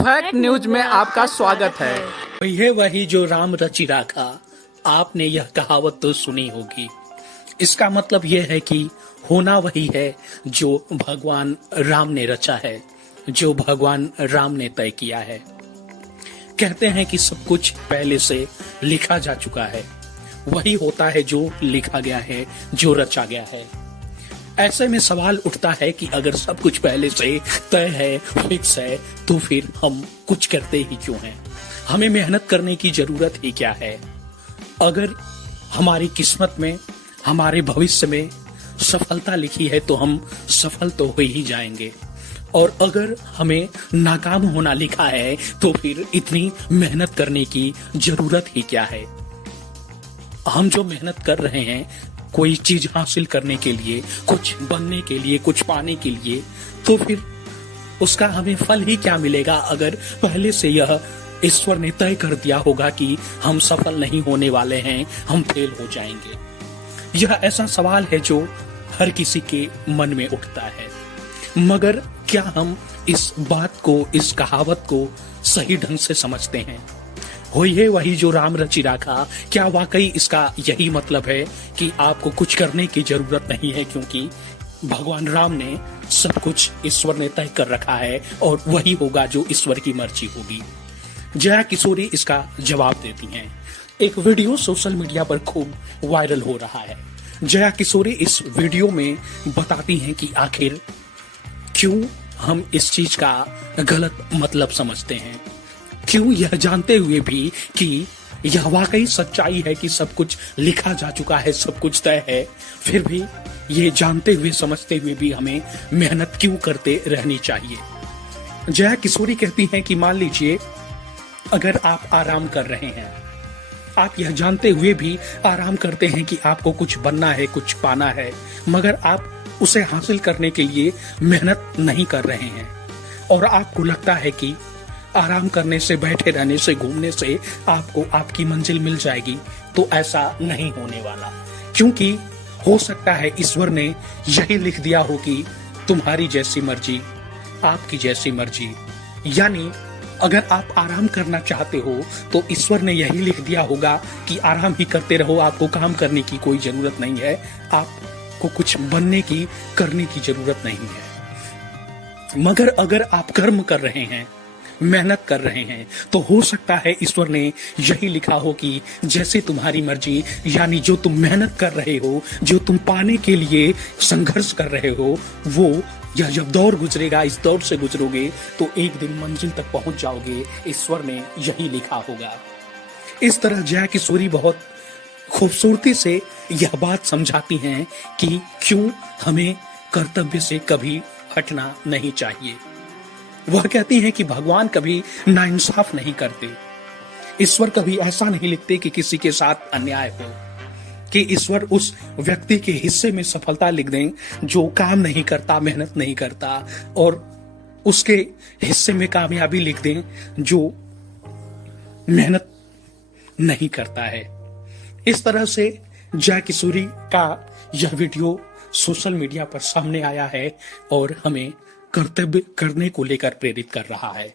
Fact news में आपका स्वागत है। वही जो राम रचि राखा। आपने यह कहावत तो सुनी होगी। इसका मतलब यह है कि होना वही है जो भगवान राम ने रचा है, जो भगवान राम ने तय किया है। कहते हैं कि सब कुछ पहले से लिखा जा चुका है, वही होता है जो लिखा गया है, जो रचा गया है। ऐसे में सवाल उठता है कि अगर सब कुछ पहले से तय है, फिक्स है, तो फिर हम कुछ करते ही क्यों हैं? हमें मेहनत करने की जरूरत ही क्या है? अगर हमारी किस्मत में, हमारे भविष्य में सफलता लिखी है तो हम सफल तो हो ही जाएंगे, और अगर हमें नाकाम होना लिखा है तो फिर इतनी मेहनत करने की जरूरत ही क्या है? हम जो मेहनत कर रहे हैं कोई चीज हासिल करने के लिए, कुछ बनने के लिए, कुछ पाने के लिए, तो फिर उसका हमें फल ही क्या मिलेगा अगर पहले से यह ईश्वर ने तय कर दिया होगा कि हम सफल नहीं होने वाले हैं, हम फेल हो जाएंगे। यह ऐसा सवाल है जो हर किसी के मन में उठता है, मगर क्या हम इस बात को, इस कहावत को सही ढंग से समझते हैं? होइए वही जो राम रचि राखा। क्या वाकई इसका यही मतलब है कि आपको कुछ करने की जरूरत नहीं है, क्योंकि भगवान राम ने सब कुछ ईश्वर ने तय कर रखा है और वही होगा जो ईश्वर की मर्जी होगी? जया किशोरी इसका जवाब देती हैं। एक वीडियो सोशल मीडिया पर खूब वायरल हो रहा है। जया किशोरी इस वीडियो में बताती हैं कि आखिर क्यों हम इस चीज का गलत मतलब समझते हैं, क्यों यह जानते हुए भी कि यह वाकई सच्चाई है कि सब कुछ लिखा जा चुका है, सब कुछ तय है, फिर भी ये जानते हुए, समझते हुए भी हमें मेहनत क्यों करते रहनी चाहिए? जया किशोरी कहती हैं कि मान लीजिए अगर आप आराम कर रहे हैं, आप यह जानते हुए भी आराम करते हैं कि आपको कुछ बनना है, कुछ पाना है, मगर आप उसे हासिल करने के लिए मेहनत नहीं कर रहे हैं, और आपको लगता है कि आराम करने से, बैठे रहने से, घूमने से आपको आपकी मंजिल मिल जाएगी, तो ऐसा नहीं होने वाला। क्योंकि हो सकता है ईश्वर ने यही लिख दिया हो कि तुम्हारी जैसी मर्जी, आपकी जैसी मर्जी। यानी अगर आप आराम करना चाहते हो तो ईश्वर ने यही लिख दिया होगा कि आराम ही करते रहो, आपको काम करने की कोई जरूरत नहीं है, आपको कुछ बनने की, करने की जरूरत नहीं है। मगर अगर आप कर्म कर रहे हैं, मेहनत कर रहे हैं, तो हो सकता है ईश्वर ने यही लिखा हो कि जैसे तुम्हारी मर्जी, यानी जो तुम मेहनत कर रहे हो, जो तुम पाने के लिए संघर्ष कर रहे हो, वो यह जब दौर गुजरेगा, इस दौर से गुजरोगे तो एक दिन मंजिल तक पहुंच जाओगे। ईश्वर ने यही लिखा होगा। इस तरह जया किशोरी बहुत खूबसूरती से यह बात समझाती हैं कि क्यों हमें कर्तव्य से कभी हटना नहीं चाहिए। वह कहती हैं कि भगवान कभी नाइंसाफ नहीं करते, ईश्वर कभी ऐसा नहीं लिखते कि किसी के साथ अन्याय हो, कि ईश्वर उस व्यक्ति के हिस्से में सफलता लिख दें जो काम नहीं करता, मेहनत नहीं करता, और उसके हिस्से में कामयाबी लिख दें जो मेहनत नहीं करता है। इस तरह से जया किशोरी का यह वीडियो सोशल मीडिया पर सामने आया है और हमें कर्तव्य करने को लेकर प्रेरित कर रहा है।